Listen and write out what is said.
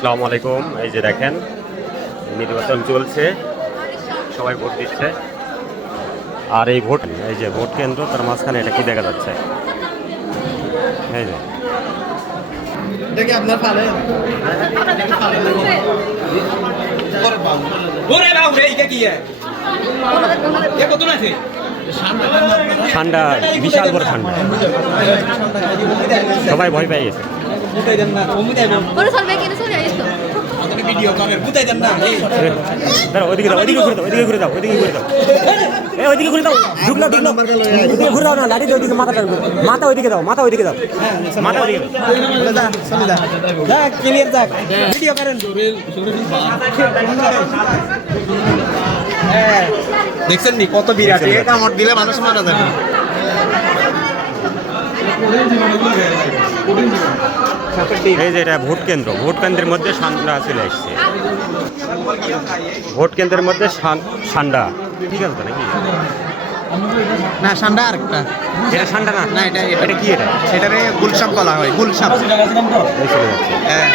আসসালামু আলাইকুম। এই যে দেখেন নির্বাচন চলছে, সবাই ভোট দিচ্ছে। আর এই যে ভোট কেন্দ্র, তার মাঝখানে এটা কি দেখা যাচ্ছে? এই যে এটা কি আপনার ফালে? ওরে বাবু রে, এটা কি এ কত আছে? ঠান্ডা, বিশাল বড় ঠান্ডা, সবাই ভয় পেয়ে গেছে। বুঝাই দেন না, ও বুঝাই দেন। Por eso me quieres oír esto. আপনি ভিডিও করেন, বুঝাই দেন না। দাঁড়াও, ওইদিকে দাও, ওইদিকে ঘুরে দাও, ওইদিকে ঘুরে দাও, ওইদিকে ঘুরে দাও, ওইদিকে ঘুরে দাও, ঢুকলো ঢুকলো, ওইদিকে ঘুরে দাও না, লাঠি দাও, ওইদিকে মাথা টানবে, মাথা ওইদিকে দাও, মাথা ওইদিকে দাও, মাথা ওইদিকে দাও। যাক ক্লিয়ার যাক, ভিডিও করেন। দেখছেন নি কত বিরাট, এটা কামড় দিলে মানুষ মারা যাবে। এই যে এটা ভোট কেন্দ্র, ভোট কেন্দ্রের মধ্যে ঠান্ডা চলে আসছে। ভোট কেন্দ্রের মধ্যে ঠান্ডা, ঠিক আছে তো নাকি? না ঠান্ডা আরেকটা, এটা ঠান্ডা না, না এটা এটা কি? এটা এটারে গুলশাপ বলা হয়, গুলশাপ। এই চলে যাচ্ছে। হ্যাঁ।